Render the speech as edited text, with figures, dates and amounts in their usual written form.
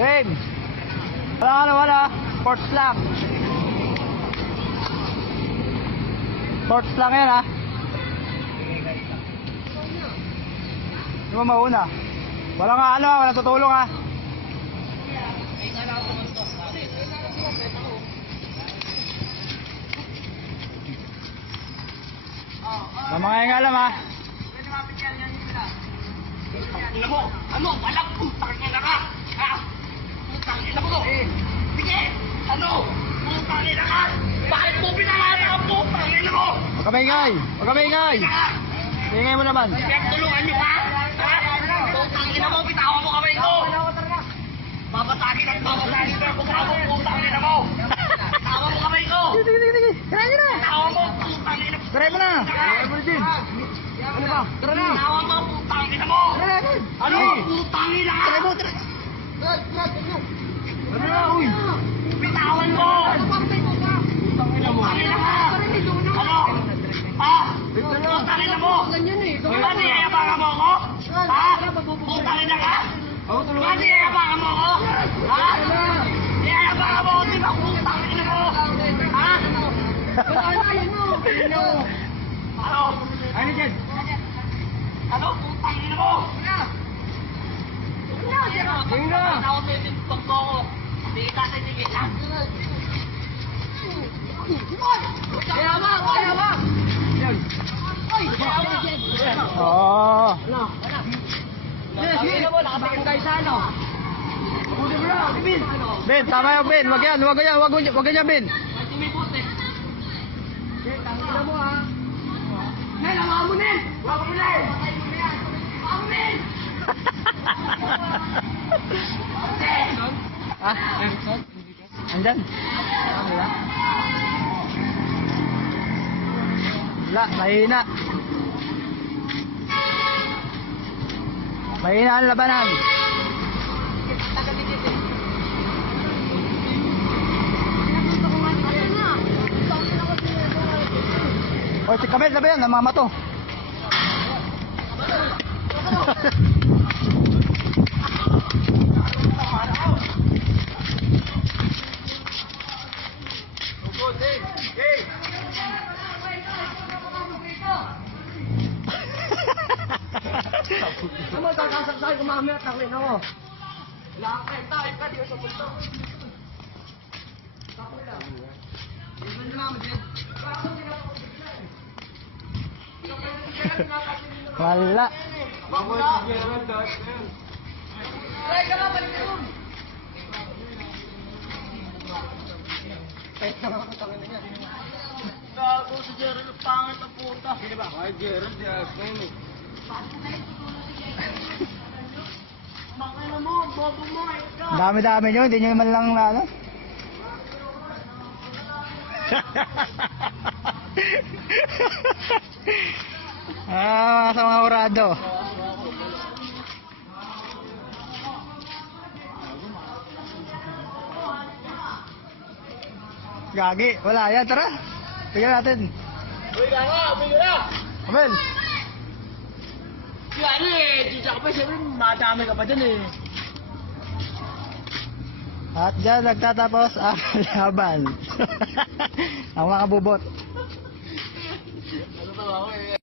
Game. Wala. Sports lang. Sports lang yan ha. Hindi mo mauna. Wala nga ano, wala tutulong ha. Mga nga alam ha. Ina mo, ano, walang putang ina ka! Ha? Putang ina mo to! Sige! Ano? Putang ina ka! Bakit mo pinalala ang putang ina mo? Huwag ka maingay! Huwag ka maingay! Ingay mo naman! Kaya tulungan nyo ka! Ha? Putang ina mo, bitawan mo kamay ko! Babasagin at babasagin ko kung ako putang ina mo! Bitawan mo kamay ko! Sige! Kaya nyo na! Bitawan mo, putang ina mo! Try mo na! Try mo na din! Ano ba? Tara na! Bitawan mo, putang ina mo! Tara na! Ano? Putang ina ka! Try mo! Try! Ano na? Uy! Bitawan mo! Putang ina ka! Ano? Ha? Putang ina mo! Diba niyayabangan mo ako? Ha? Putang ina ka? Diba niyayabangan mo ako? Ha? Niyayabangan mo ako? Diba putang ina mo? Ha? Ano? Ano dyan? Ano? Putang ina mo? Tingin na! Ako titigpag mo ako. Hindi kita titigil. Kaya ba? Yan! Oo! Ano mo, nakatingin tayo sa ano? Ben, tama yung Ben! Wag yan! Wag ganyan Ben! Pwede may puti. Tangina mo ha. Nel, hawa mo Nel! Hawa mo Nel! Hawa mo Nel! Ah? Andyan? Wala, mahina. Mahina ang labanan. O, si Kamel na ba yan? Namama to. Ano mo, sasaksakin ko mamaya at naklin ako. Wala ka kayo, tayo ka, di ko sa pulto. Takoy lang. Iban na namin din. Wala. Try ka nga, balik ka ron. Gago si Gerald, ang pangit na puta. Hindi ba? Ay, Gerald, yun eh. Makina mo, bobo mo, ikaw. Dami-dami nyo, hindi nyo man lang na ano. Sa mga urado. Gagi, wala yan, tara. Tignan natin. Uy, gago, uwi na. Amen. Yan eh, dito ka pa sabi, madami ka pa dyan eh. At dyan nagtatapos ang laban. Ang mga bubot. Ano ba ako eh?